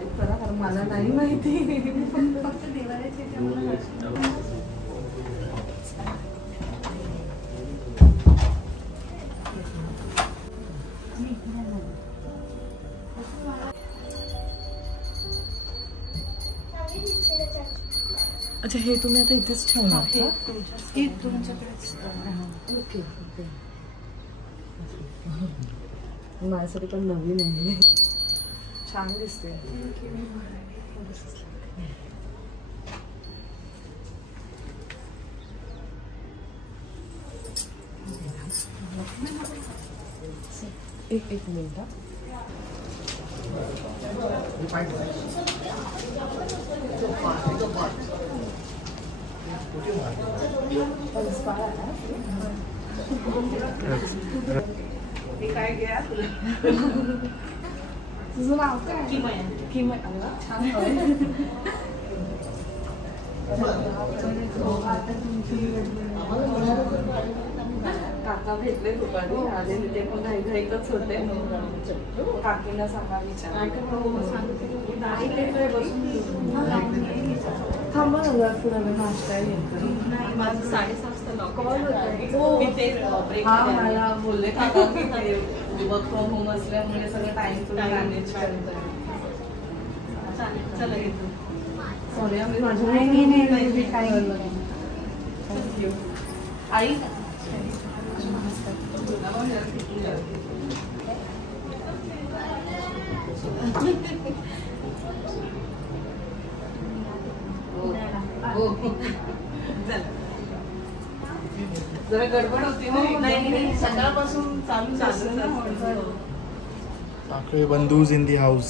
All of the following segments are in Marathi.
तारीफ करा कारण मला नाही माहिती. फक्त देवाऱ्याचे अच्छा हे तुम्ही आता इथेच ठेवणार का? तुमच्याकडेच. Okay okay. माझ्यासाठी पण नवीन आहे. छान दिसते. एक मिनिट. काय घ्या तुझं नाव काय? किमय. छान. काका भेटले दुपारी आले ते पण घाईघाईतच होते. काकीला सांगा विचार थांबा ना जरा पुढे नाश्ता येतो. 7:30 हा मला बोलले काका की ते वर्क फ्रॉम होम असल्यामुळे सगळं टाइम टू मॅनेज करतो. चला येतो. सॉरी आम्ही माझ्या नाही काय थँक्यू आई. जरा गडबड होती ना. नाही सकाळपासून चालू साखळे बंधूज इन दी हाऊस.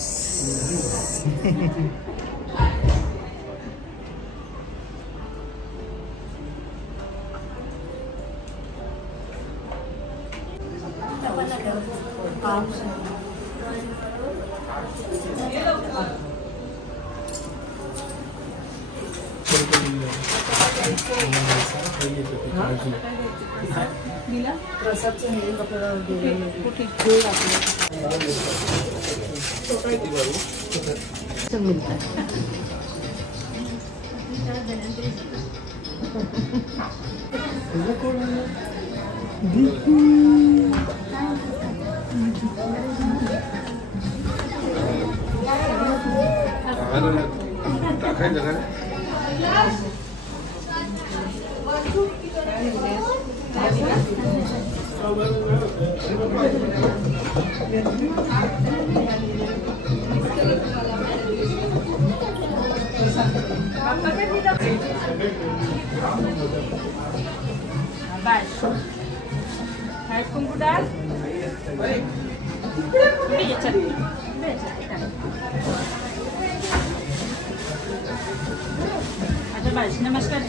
नमस्कार.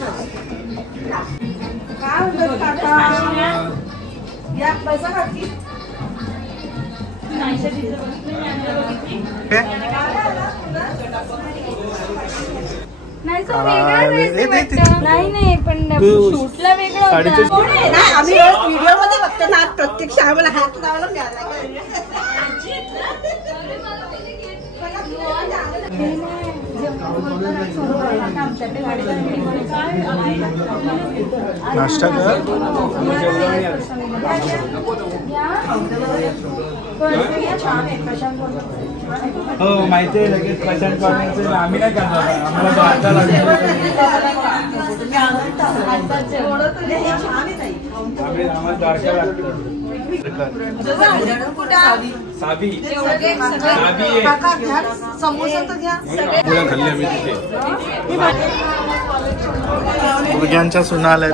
या पैसा काकी नाही नाही पण शूटला वेगळं आम्ही व्हिडिओ मध्ये बघतो ना. प्रत्यक्ष आम्हाला हात लावायला मिळाला. नाश्ता कर. हो माहिती आहे लगेच प्रशांत कॉर्नरचे आम्ही नाही करणार. आम्हाला द्वारका लागते. समोसा तर घ्या. मुलग्यांच्या सुना आल्यात.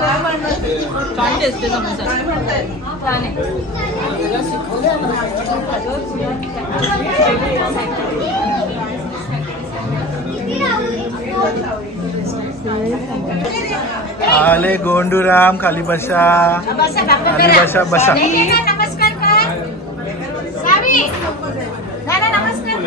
आले गोंडूराम. खाली बसा. खाली बसा. बसा. नमस्कार कर. सावी दादा नमस्कार कर.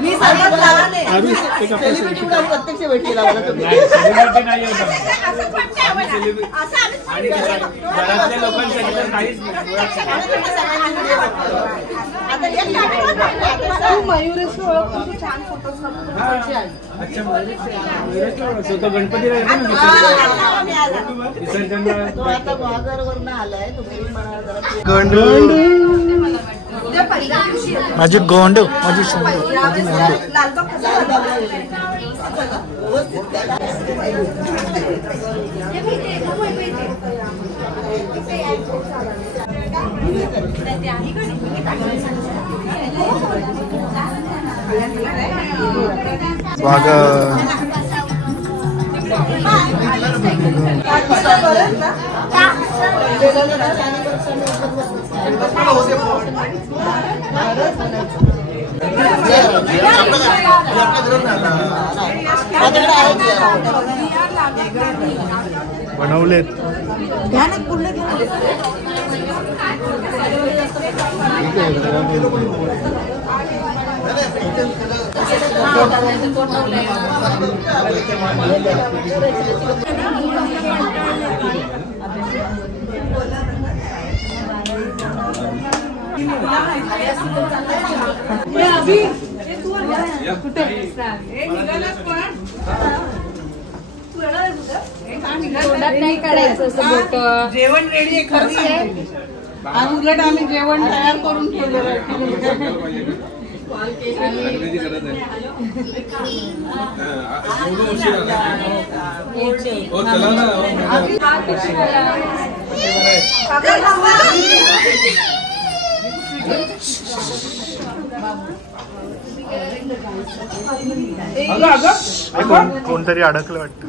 मी सर्वात लहान आहे. प्रत्यक्ष भेटीला मला तुम्ही मयुरेची ओळख तुझी छान फोटोज तो गणपतीला तो आता महागरवरून आलाय. तुम्ही माझी गोंड माझी सोंड माझी मोंड बनवलेत. नाही काढायचं जेवण रेडी आहे खरं आहे. आणि उलट आम्ही जेवण तयार करून ठेवलेलं आहे. कोणतरी अडकलं वाटतं.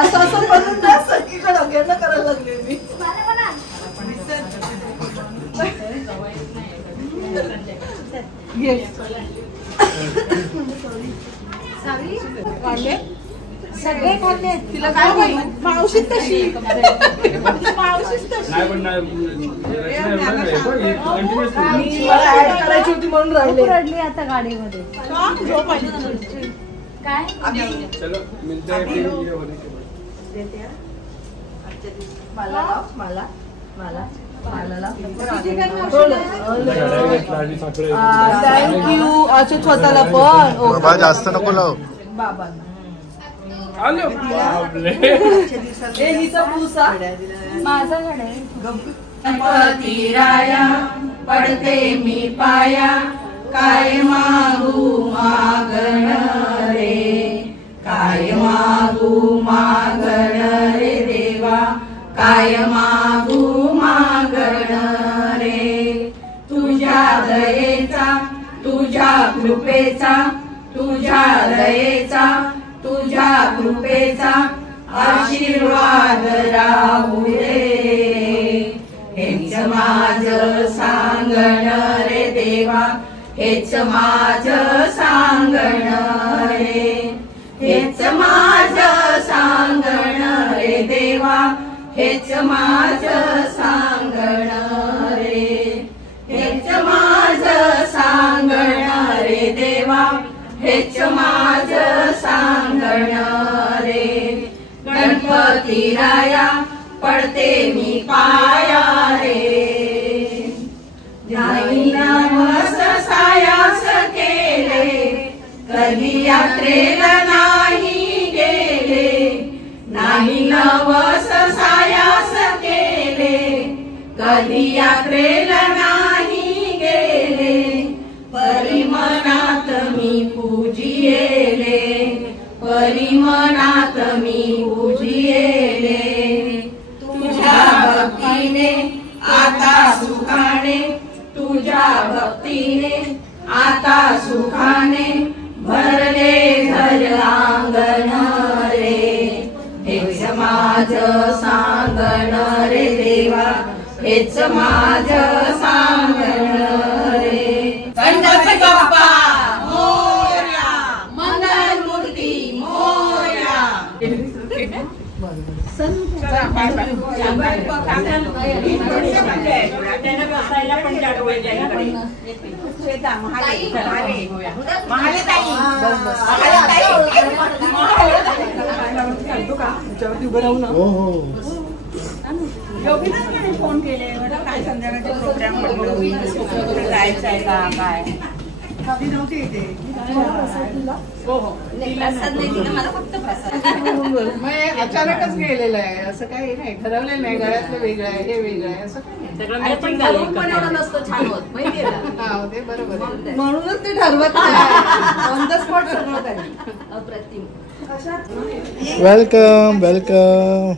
असं बनून ना सगळीकडे घेणं करायला लागले मी. सगळे खाल्ले. तिला काय बोलू मावशीच तशी मावशीच तशी करायची होती म्हणून रडली आता गाडीमध्ये. काय थँक्यू. अच्छा स्वतःला पण बाबा जास्त नको लाव. बाबा माझा गणपतीराया पडते मी पाया काय मागू मागण रे काय मागू मागण रे देवा काय मागू मागण रे तुझ्या दयेचा तुझ्या कृपेचा तुझ्या दयेचा तुझ्या कृपेचा आशीर्वाद राहू रे हेच माझं सांगण रे देवा हेच माझं सांगण रे हेच माझं सांगण रे देवा हेच माझं सांगण रे हेच माझं सांगण रे देवा हेच माझं सांगण रे गणपतीराया पडते मी पाया रे नाही नवस सायास केले कधी यात्रेला नाही गेले नाही नवस सायास केले कधी यात्रेला नाही गेले परिमनात मी पूजिले परिमनात मी पूजिले तुझ्या भक्तीने आता सुखाने तुझ्या भक्तीने आता सुखाने भरले घर अंगण रे हेच माझं सांगण रे देवा हेच माझं सांगण रे गणपती बाप्पा बसायला पण जागा पाहिजे. फोन केले काय संध्याकाळचे प्रोग्राम जायचं आहे का काय अचानकच गेलेलं आहे असं काही नाही ठरवलेलं नाही. घरातलं वेगळं आहे हे वेगळं आहे असं काही नाही. ते बरोबर म्हणूनच ते ठरवत ऑन द स्पॉट सगळं अप्रतिम. Welcome welcome.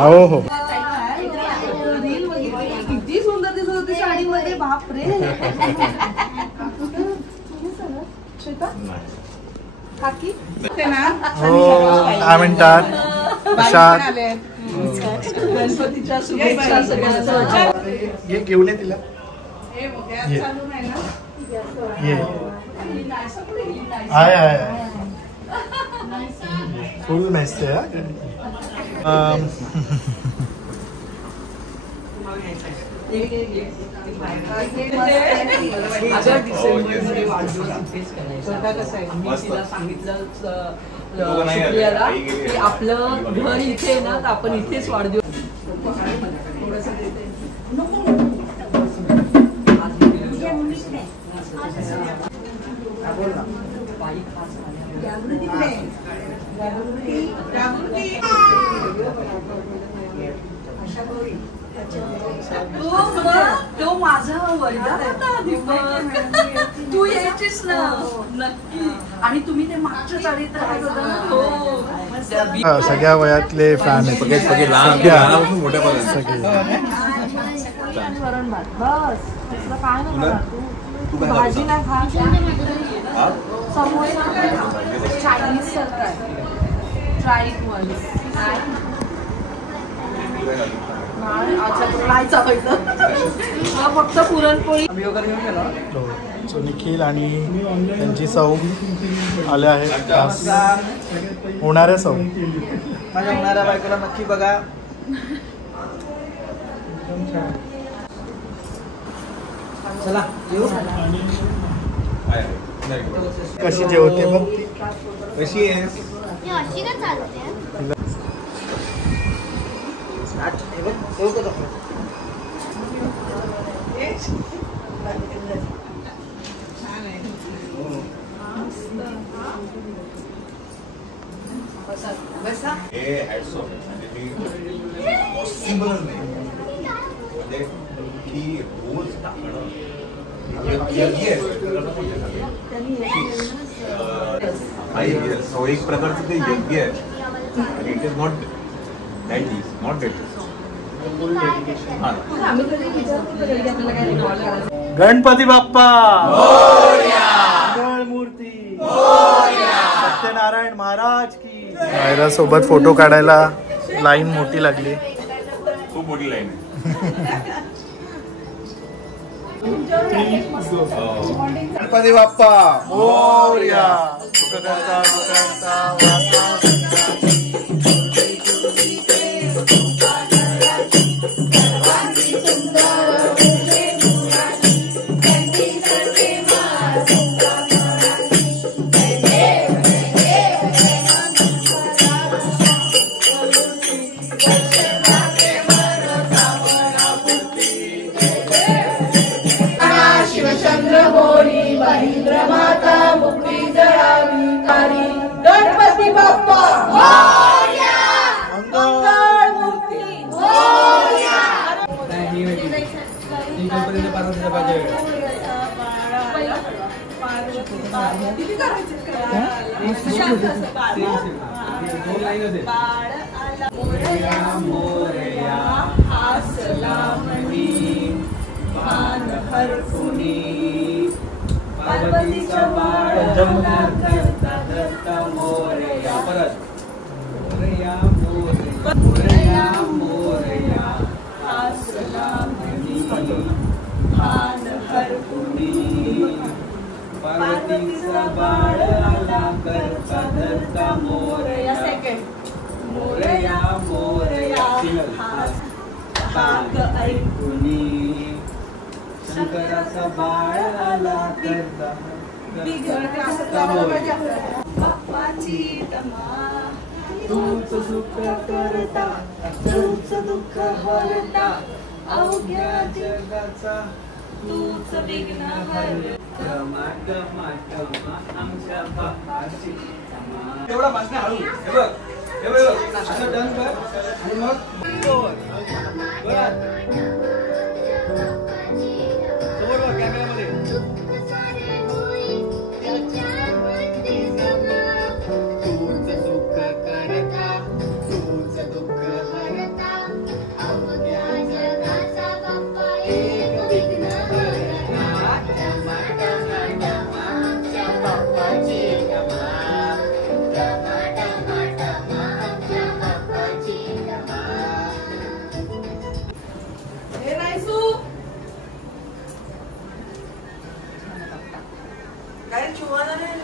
हो हो. किती सुंदर दिसत होती साडीमध्ये बापरे. श्वेता काकी हो काय म्हणतात कशात गणपतीच्या शुभेच्छा सगळ्यांना. ये घेऊन ये तिला. ये आहे आहे फुल मस्त आहे. सांगितलं सुप्रियाला की आपलं घर इथे ना तर आपण इथेच वाढदिवस. तो माझा वर्गात होता दीपक. तू यायचीस ना नक्की. आणि तुम्ही ते मागच्या चाळीत राहत होता ना. हो सगळ्या वयातले फॅन आहेत. वरण भात बस तुला काय नाही. तू भाजी नाही खा. समोर चायनीज सरकार ट्राय फक्त पुरणपोळी. सो निखिल आणि त्यांची सौ आले आहेत. होणाऱ्या सौ माझ्या होणाऱ्या बायकोला नक्की बघा. चला कशी जेवते बघ ती. कशी आहे पॉसिबल नाही म्हणजे की रोज टाकणं एक प्रकारचं ते योग्य आहे. It is not that is not that is. Ganpati Bappa Morya. मूर्ती सत्यनारायण महाराज की. रायरा सोबत फोटो काढायला लाईन मोठी लागली. खूप मोठी लाईन आहे. गणपती बाप्पा मोरया. गणपती बाप्पा मोरया. मंगळ मूर्ती मोरया. पार्वतीचा बाळ मोरया. परत मोरया मोरया मोरया आसला मणी भान हरकुणी. पार्वतीचा बाळ आला करता धरता मोरया. पाक ऐकुनी शंकराचा बाळ आला करता बाप्पाची तमा तूच सुख करता तूच दुःख हरता अवघ्या जगाचा तूच विघ्न हर टमा टमा टमा आमच्या बाप्पाची तमा. एवढा बसणे हळू हे बघ हे बघ असं डन कर आणि मग समोर बघ कॅमेरामध्ये तूच सुख करता तूच दुःख हरता अवघ्या जगाचा बाप्पा एक विघ्न हरता टमा टमा टमा आमच्या बाप्पाची टमा टमा टमा टमा आमच्या बाप्पाची टमा. हे नाही सू काय चुवाला नाही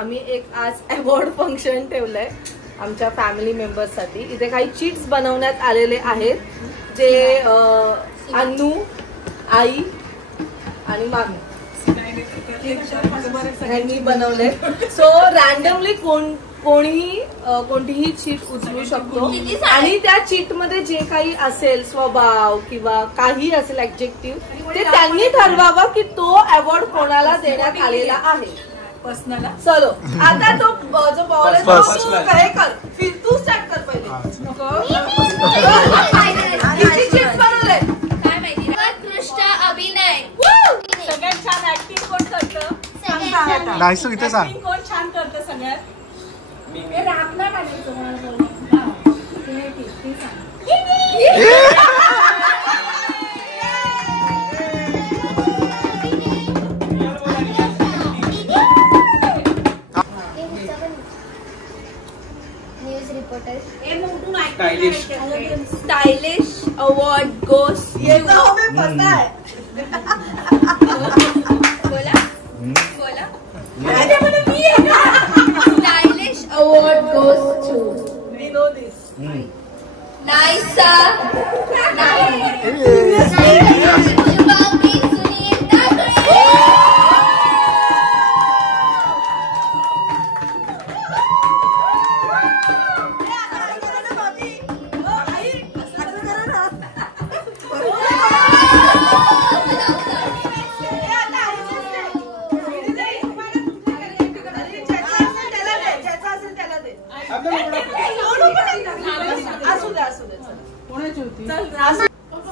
आम्ही एक आज अवॉर्ड फंक्शन ठेवलंय आमच्या फॅमिली मेंबर्ससाठी. इथे काही चीट्स बनवण्यात आलेले आहेत जे अन्नू, आई आणि मामी यांनी बनवले. सो रॅन्डमली कोणतीही चीट उचलू शकतो आणि त्या चीट मध्ये जे काही असेल स्वभाव किंवा काही असेल ऍडजेक्टिव्ह ते त्यांनी ठरवावं की तो अवॉर्ड कोणाला देण्यात आलेला आहे. चलो आता तो जो बॉल आहे तो काय कर फिर तू स्टार्ट कर पहिले. काय माहिती उत्कृष्ट अभिनय. सगळ्यात छान ऍक्टिंग कोण करतं नाही सु इथे सांग. ऍक्टिंग कोण छान करतं सगळ्यात. रामना काढायचं स्टाइलिश अवॉर्ड गोस ये तो हमें पता है. बोला बोला stylish award goes to We know this. Naisa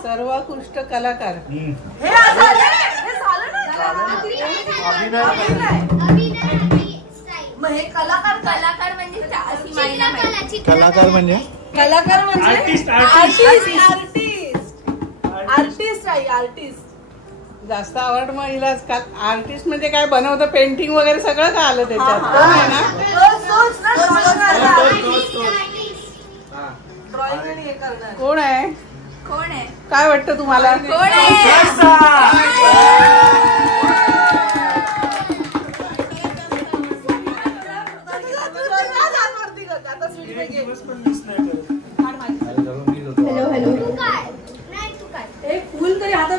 सर्वोत्कृष्ट कलाकार. मग हे कलाकार कलाकार म्हणजे अशी माहिती नाही. कलाकार म्हणजे आर्टिस्ट. जास्त आवड महिलाच का. आर्टिस्ट म्हणजे काय बनवतं पेंटिंग वगैरे सगळं का आलं त्याच्यात. कोण आहे ना ड्रॉइंग आणि हे करणार. कोण आहे कोण आहे काय वाटतं तुम्हाला. कोण आहे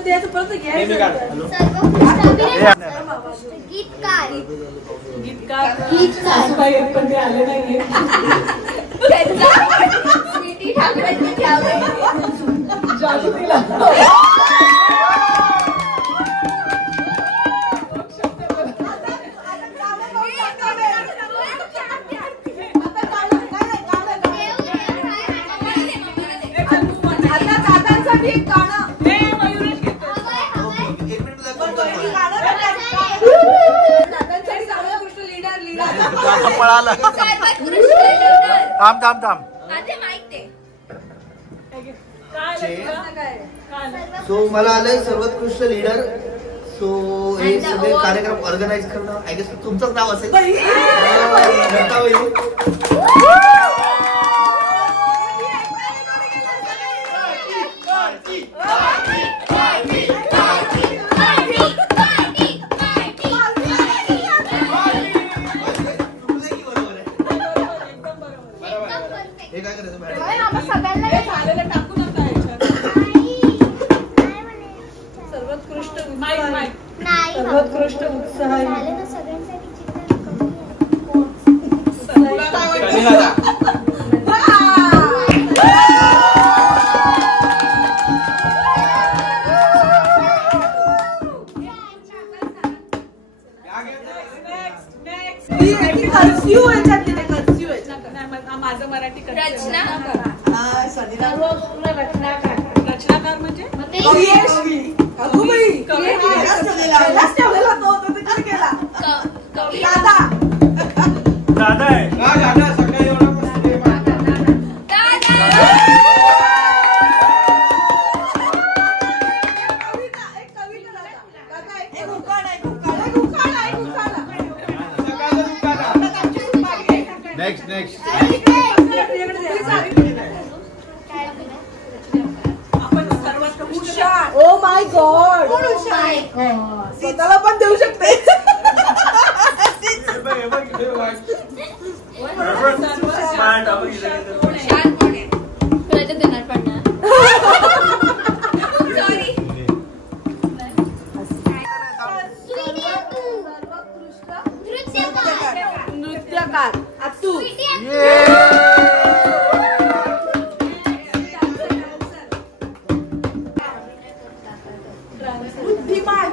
द्यायचं परत घ्यायचं. गीतकार पण ते आले नाहीये. स्वीटी ठाकरेंनी घ्यावे. जादू दिला. पळाला. थांब थांब थांब. सो मला आलंय सर्वोत्कृष्ट लीडर. सो हे सगळे कार्यक्रम ऑर्गनाईज करणं आय गेस तुमचंच नाव असेल. हे काय करायचं मॅडम? सर्वोत्कृष्ट उत्साह. माझं मराठी रचनाकार. रचनाकार म्हणजे दादा आहे. सकाळी एवढा नेक्स्ट ओ माय गॉड. स्वतःला पण देऊ शकते. नृत्यकार आतू. बुद्धिमान.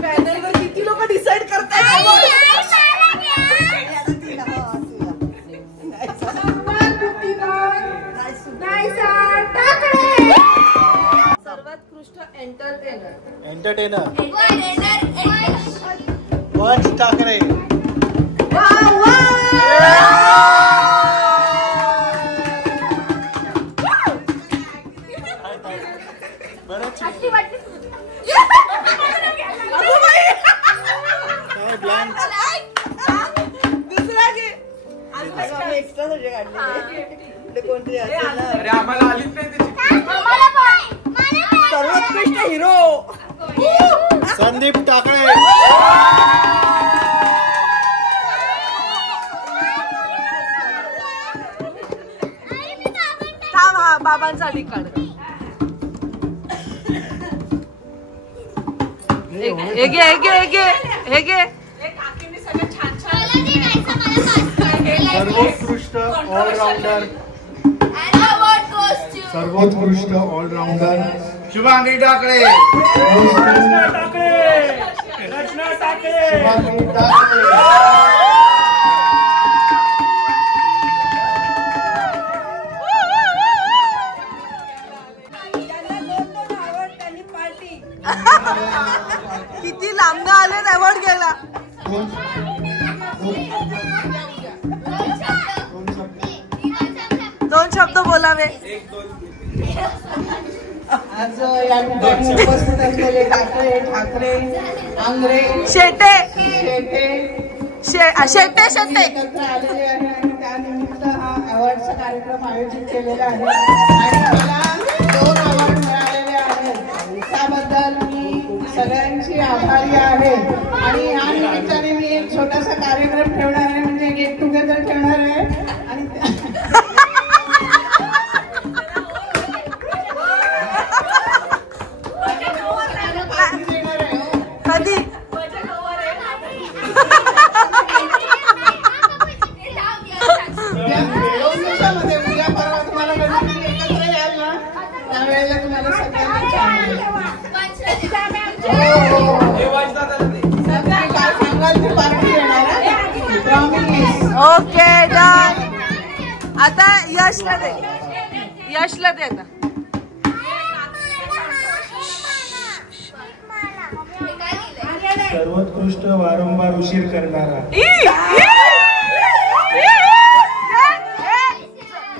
पॅनलवर किती लोक डिसाइड करतात. सर्वोत्कृष्ट एंटरटेनर वंश ठाकरे. अरे आम्हाला आलीच नाही त्याची. सर्वोत्कृष्ट हिरो संदीप टाकळे. बाबांचा अधिकार. सर्वोत्कृष्ट ऑलराऊंडर. सर्वोत्कृष्ट ऑलराऊंडर शुभांगी टाकळे. रचना टाकळे. शुभांगी टाकळे. किती लांब आले अवॉर्ड घ्यायला. दोन शब्द बोलावे. आज या ठिकाणी उपस्थित असलेले टाकळे, ठाकरे, आंग्रे, शेटे, शेते एकत्र आलेले आहे आणि त्यानिमित्त हा अवॉर्डचा कार्यक्रम आयोजित केलेला आहे आणि मला 2 अवॉर्ड मिळालेले आहेत. त्याबद्दल मी सगळ्यांची आभारी आहे. आणि या निमित्ताने मी एक छोटासा कार्यक्रम ठेवणार आहे, म्हणजे गेट टुगेदर ठेवणार आहे आणि कधी उद्या परवा तुम्हाला कधीतरी एकत्र याल ना, त्यावेळेला तुम्हाला सगळ्यांना छान काय सांगाल ती पार्टी येणार आहे. प्रॉमिस. Okay done. आता यशला दे आता. सर्वोत्कृष्ट वारंवार उशीर करणारा.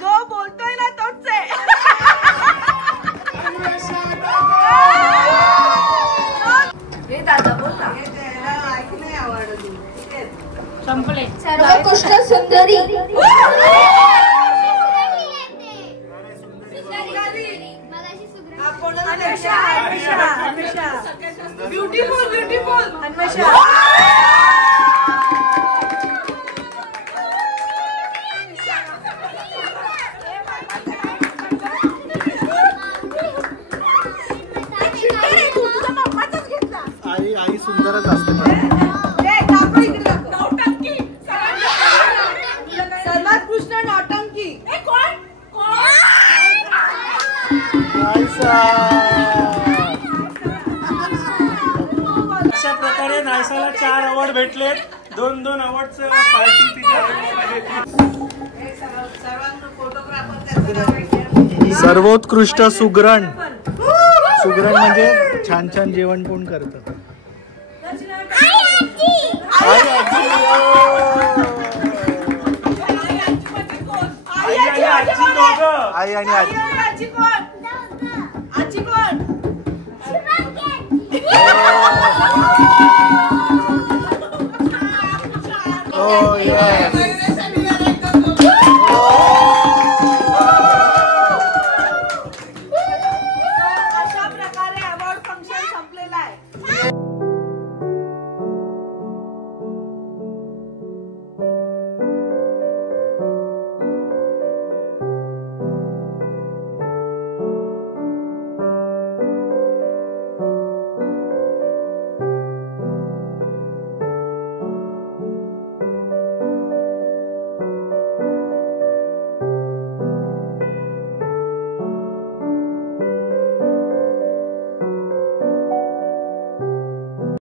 जो बोलतोय ना तोच आहे. हे दादा बोल ना. संपले. सर्वोत्कृष्ट सुंदरी ब्युटिफुल अन्वेषा. आई सुंदरच असते. सर्वात कृष्ण नौटंकी. अशा प्रकारे नायसाला 4 अवॉर्ड भेटले. 2 अवॉर्डचं पार्टी सर्वोत्कृष्ट सुगरण. सुगरण म्हणजे छान छान जेवण कोण करतं? आई आणि आजी. आजी कोण? Oh yes.